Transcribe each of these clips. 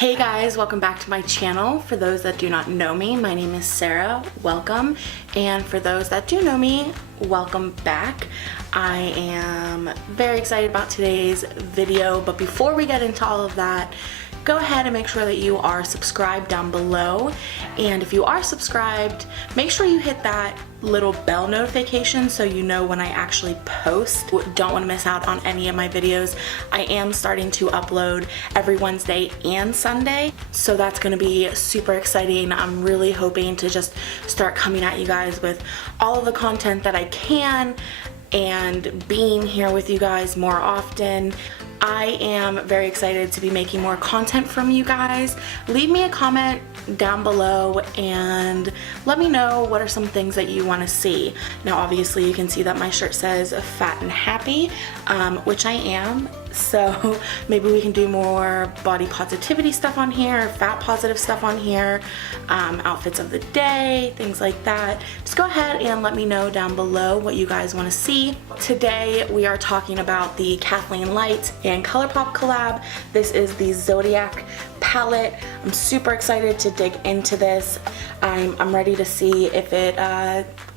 Hey guys, welcome back to my channel. For those that do not know me, my name is Sarah. Welcome. And for those that do know me, welcome back. I am very excited about today's video, but before we get into all of that, go ahead and make sure that you are subscribed down below. And if you are subscribed, make sure you hit that little bell notification so you know when I actually post. Don't want to miss out on any of my videos. I am starting to upload every Wednesday and Sunday, so that's going to be super exciting. I'm really hoping to just start coming at you guys with all of the content that I can and being here with you guys more often. I am very excited to be making more content from you guys. Leave me a comment down below and let me know what are some things that you want to see. Now obviously you can see that my shirt says fat and happy, which I am. So maybe we can do more body positivity stuff on here, fat positive stuff on here, outfits of the day, things like that. Just go ahead and let me know down below what you guys want to see. Today we are talking about the Kathleen Lights and ColourPop collab. This is the Zodiac Palette. I'm super excited to dig into this. I'm ready to see if it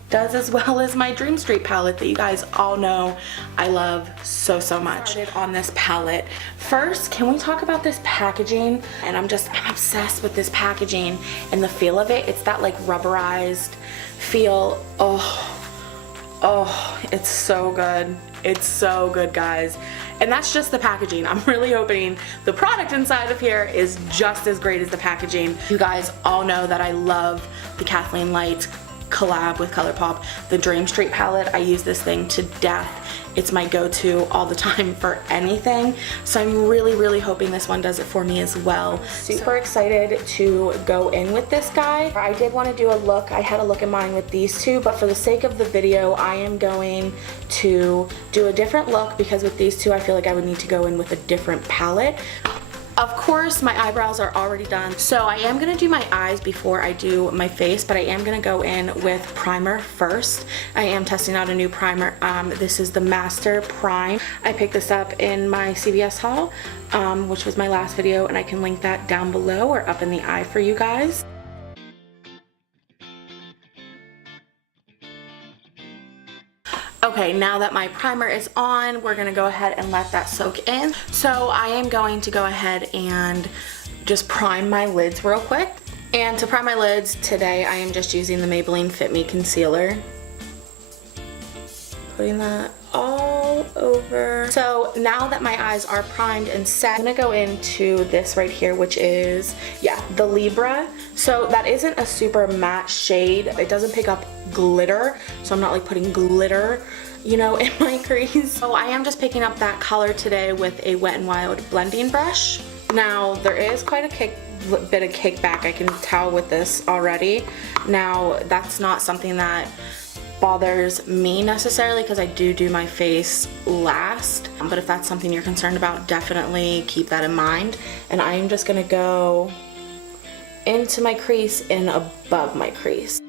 does as well as my Dream Street palette that you guys all know I love so much. Started on this palette. First, can we talk about this packaging? And I'm obsessed with this packaging and the feel of it. It's that like rubberized feel. Oh, it's so good. It's so good, guys. And that's just the packaging. I'm really hoping the product inside of here is just as great as the packaging. You guys all know that I love the Kathleen Lights collab with ColourPop, the Dream Street palette. I use this thing to death. It's my go-to all the time for anything. So I'm really hoping this one does it for me as well. Super excited to go in with this guy. I did want to do a look. I had a look in mind with these two, but for the sake of the video, I am going to do a different look because with these two, I feel like I would need to go in with a different palette. Of course, my eyebrows are already done, so I am going to do my eyes before I do my face, but I am going to go in with primer first. I am testing out a new primer. This is the Master Prime. I picked this up in my CVS haul, which was my last video, and I can link that down below or up in the eye for you guys. Okay, now that my primer is on, we're gonna go ahead and let that soak in. So I am going to go ahead and just prime my lids real quick. And to prime my lids today, I am just using the Maybelline Fit Me Concealer. Putting that all over. So now that my eyes are primed and set, I'm gonna go into this right here, which is, yeah, the Libra. So that isn't a super matte shade. It doesn't pick up glitter, so I'm not like putting glitter, you know, in my crease. So I am just picking up that color today with a Wet n Wild blending brush. Now there is quite a bit of kickback, I can tell with this already. Now that's not something that bothers me necessarily because I do my face last, but if that's something you're concerned about, definitely keep that in mind. And I am just gonna go into my crease and above my crease.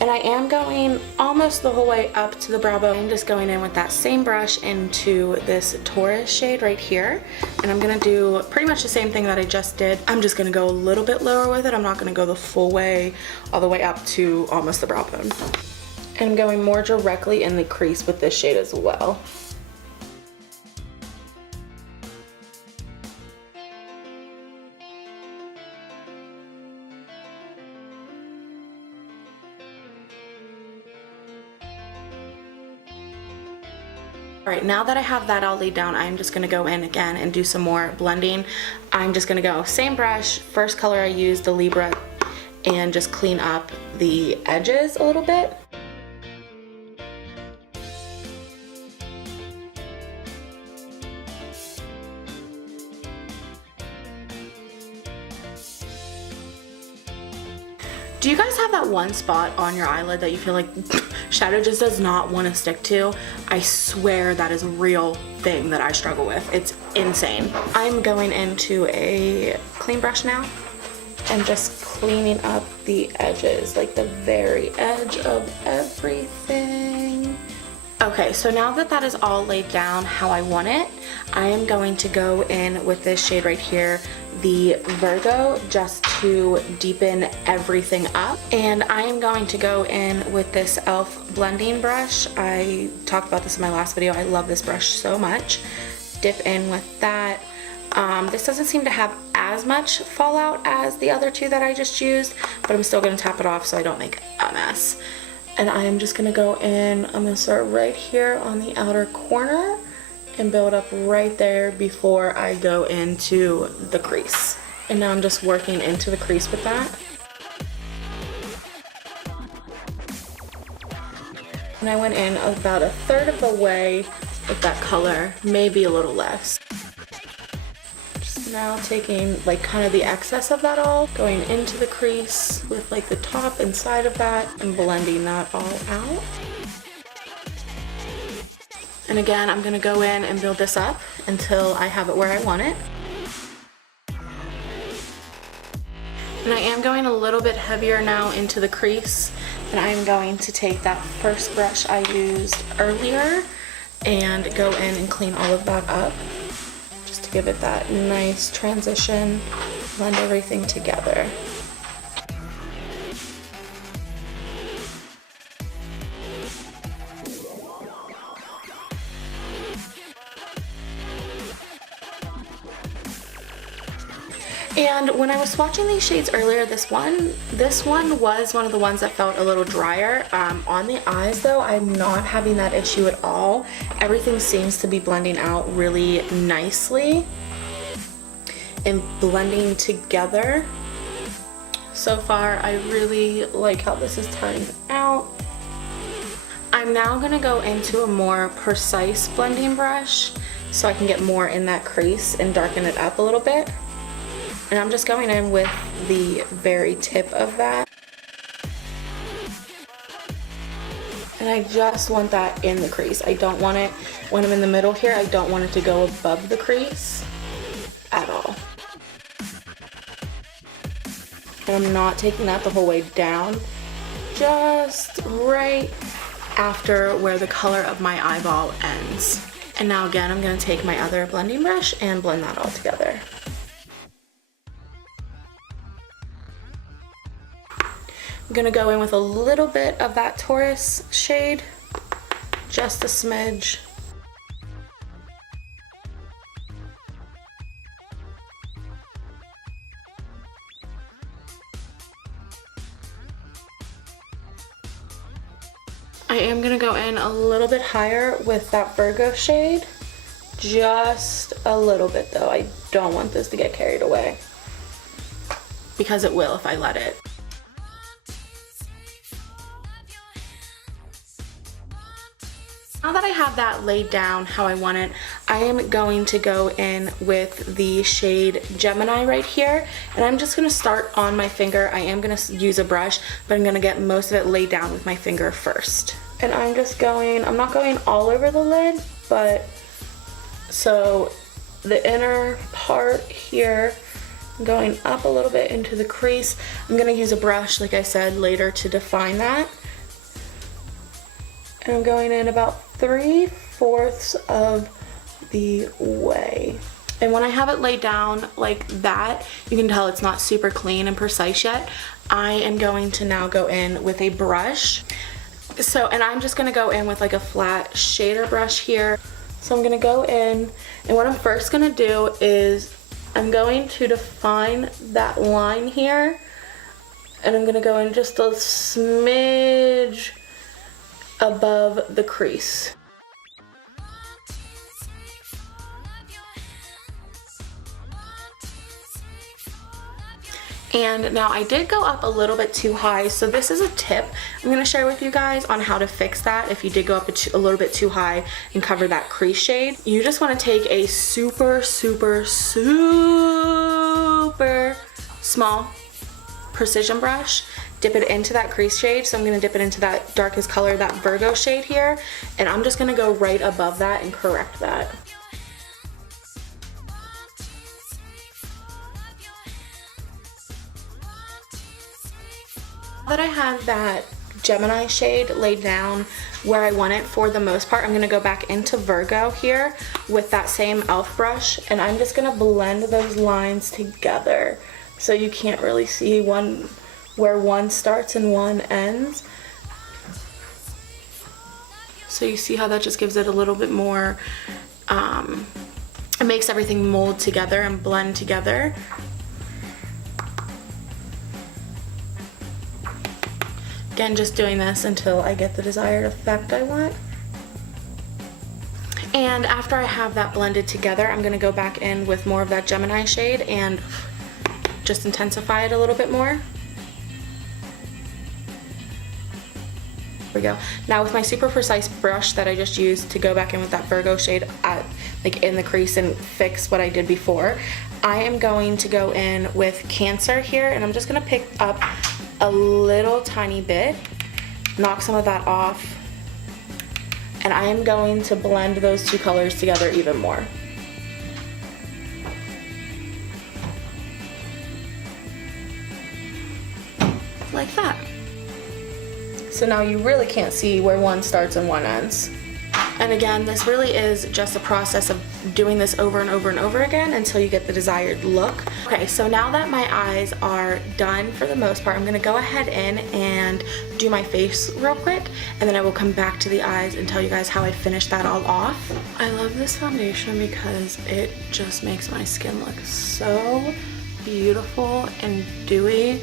And I am going almost the whole way up to the brow bone. I'm just going in with that same brush into this Taurus shade right here. And I'm gonna do pretty much the same thing that I just did. I'm just gonna go a little bit lower with it. I'm not gonna go the full way, all the way up to almost the brow bone. And I'm going more directly in the crease with this shade as well. Alright, now that I have that all laid down, I'm just going to go in again and do some more blending. I'm just going to go same brush, first color I used, the Libra, and just clean up the edges a little bit. Do you guys have that one spot on your eyelid that you feel like shadow just does not want to stick to? I swear that is a real thing that I struggle with. It's insane. I'm going into a clean brush now and just cleaning up the edges, like the very edge of everything. Okay, so now that that is all laid down how I want it, I am going to go in with this shade right here, the Virgo, just to deepen everything up. And I am going to go in with this e.l.f. blending brush. I talked about this in my last video. I love this brush so much. Dip in with that. This doesn't seem to have as much fallout as the other two that I just used, but I'm still going to tap it off so I don't make a mess. And I am just going to go in, I'm going to start right here on the outer corner and build up right there before I go into the crease. And now I'm just working into the crease with that. And I went in about a third of the way with that color, maybe a little less. Just now taking like kind of the excess of that all, going into the crease with like the top and side of that and blending that all out. And again, I'm gonna go in and build this up until I have it where I want it. And I am going a little bit heavier now into the crease. And I'm going to take that first brush I used earlier and go in and clean all of that up, just to give it that nice transition, blend everything together. And when I was swatching these shades earlier, this one was one of the ones that felt a little drier. On the eyes though, I'm not having that issue at all. Everything seems to be blending out really nicely and blending together. So far, I really like how this is turning out. I'm now gonna go into a more precise blending brush so I can get more in that crease and darken it up a little bit. And I'm just going in with the very tip of that. And I just want that in the crease. I don't want it, when I'm in the middle here, I don't want it to go above the crease at all. And I'm not taking that the whole way down, just right after where the color of my eyeball ends. And now again, I'm gonna take my other blending brush and blend that all together. I'm gonna go in with a little bit of that Taurus shade, just a smidge. I am gonna go in a little bit higher with that Virgo shade, just a little bit though. I don't want this to get carried away, because it will if I let it. Now that I have that laid down how I want it, I am going to go in with the shade Gemini right here, and I'm just going to start on my finger. I am going to use a brush, but I'm going to get most of it laid down with my finger first. And I'm just going, I'm not going all over the lid, but so the inner part here, going up a little bit into the crease. I'm going to use a brush, like I said, later to define that. And I'm going in about 3/4 of the way. And when I have it laid down like that, you can tell it's not super clean and precise yet. I am going to now go in with a brush. And I'm just gonna go in with like a flat shader brush here. So I'm gonna go in, and what I'm first gonna do is I'm going to define that line here, and I'm gonna go in just a smidge above the crease. And now I did go up a little bit too high, so this is a tip I'm going to share with you guys on how to fix that. If you did go up a little bit too high and cover that crease shade, you just want to take a super small precision brush, dip it into that crease shade. So I'm going to dip it into that darkest color, that Virgo shade here, and I'm just going to go right above that and correct that. Now that I have that Gemini shade laid down where I want it for the most part. I'm gonna go back into Virgo here with that same e.l.f. brush, and I'm just gonna blend those lines together so you can't really see where one starts and one ends. So you see how that just gives it a little bit more, it makes everything mold together and blend together. Again, just doing this until I get the desired effect I want. And after I have that blended together, I'm gonna go back in with more of that Gemini shade and just intensify it a little bit more. There we go. Now with my super precise brush that I just used to go back in with that Virgo shade like in the crease and fix what I did before, I am going to go in with Cancer here, and I'm just gonna pick up a little tiny bit, knock some of that off, and I am going to blend those two colors together even more. Like that. So now you really can't see where one starts and one ends. And again, this really is just a process of doing this over and over and over again until you get the desired look. Okay, so now that my eyes are done for the most part, I'm gonna go ahead in and do my face real quick, and then I will come back to the eyes and tell you guys how I finished that all off. I love this foundation because it just makes my skin look so beautiful and dewy.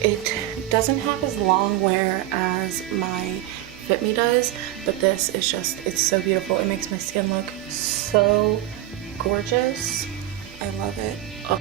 It doesn't have as long wear as my Fit Me does, but this is just, it's so beautiful. It makes my skin look so gorgeous. I love it. Oh.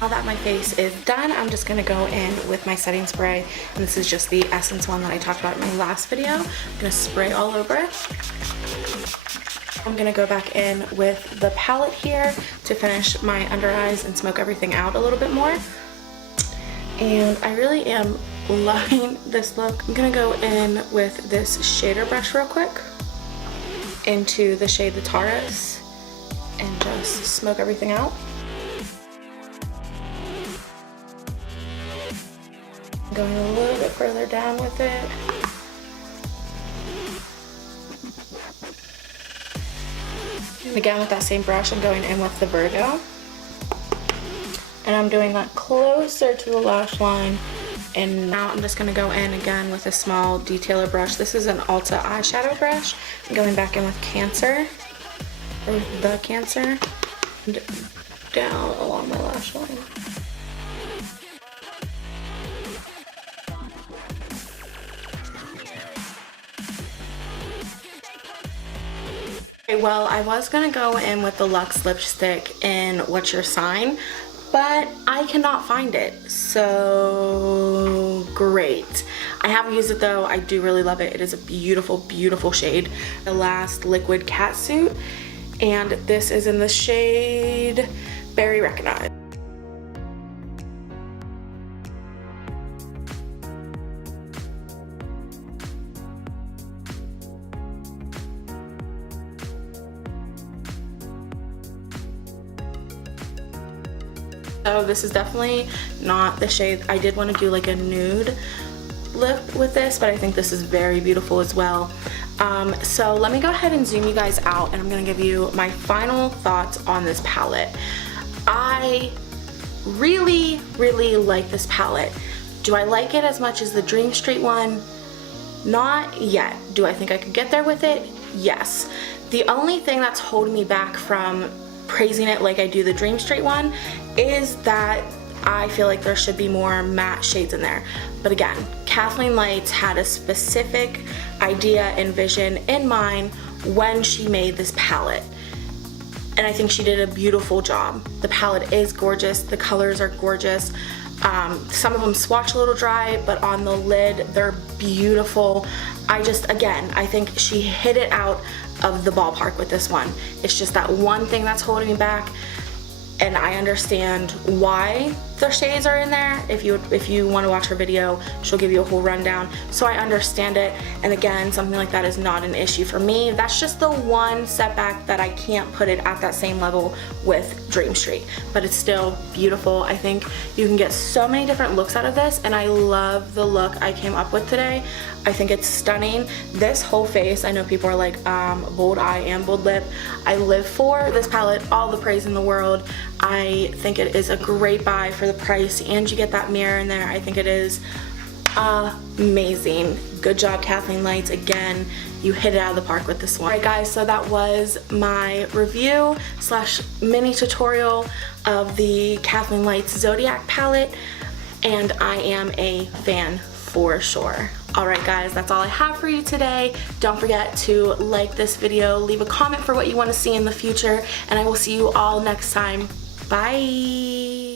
Now that my face is done, I'm just going to go in with my setting spray, and this is just the Essence one that I talked about in my last video. I'm going to spray all over it. I'm going to go back in with the palette here to finish my under eyes and smoke everything out a little bit more. And I really am loving this look. I'm going to go in with this shader brush real quick into the shade The Taurus and just smoke everything out. Going a little bit further down with it. And again, with that same brush, I'm going in with the Virgo. And I'm doing that closer to the lash line. And now I'm just going to go in again with a small detailer brush. This is an Ulta eyeshadow brush. I'm going back in with Cancer, or the Cancer, and down along my lash line. Okay, well, I was gonna go in with the Luxe lipstick in What's Your Sign, but I cannot find it, so great. I haven't used it though. I do really love it. It is a beautiful, beautiful shade. The last liquid catsuit, and this is in the shade Berry Recognize. So this is definitely not the shade. I did want to do like a nude lip with this, but I think this is very beautiful as well. So let me go ahead and zoom you guys out, and I'm going to give you my final thoughts on this palette. I really, really like this palette. Do I like it as much as the Dream Street one? Not yet. Do I think I could get there with it? Yes. The only thing that's holding me back from praising it like I do the Dream Street one is that I feel like there should be more matte shades in there. But again, Kathleen Lights had a specific idea and vision in mind when she made this palette. And I think she did a beautiful job. The palette is gorgeous, the colors are gorgeous. Some of them swatch a little dry, but on the lid, they're beautiful. Again, I think she hit it out of the ballpark with this one. It's just that one thing that's holding me back, and I understand why the shades are in there. If you want to watch her video, she'll give you a whole rundown, so I understand it. And again, something like that is not an issue for me. That's just the one setback, that I can't put it at that same level with Dream Street, but it's still beautiful. I think you can get so many different looks out of this, and I love the look I came up with today. I think it's stunning. This whole face, I know people are like, bold eye and bold lip. I live for this palette, all the praise in the world. I think it is a great buy for the price, and you get that mirror in there. I think it is amazing. Good job, Kathleen Lights. Again, you hit it out of the park with this one. Alright guys, so that was my review slash mini tutorial of the Kathleen Lights Zodiac Palette, and I am a fan for sure. Alright guys, that's all I have for you today. Don't forget to like this video, leave a comment for what you want to see in the future, and I will see you all next time. Bye!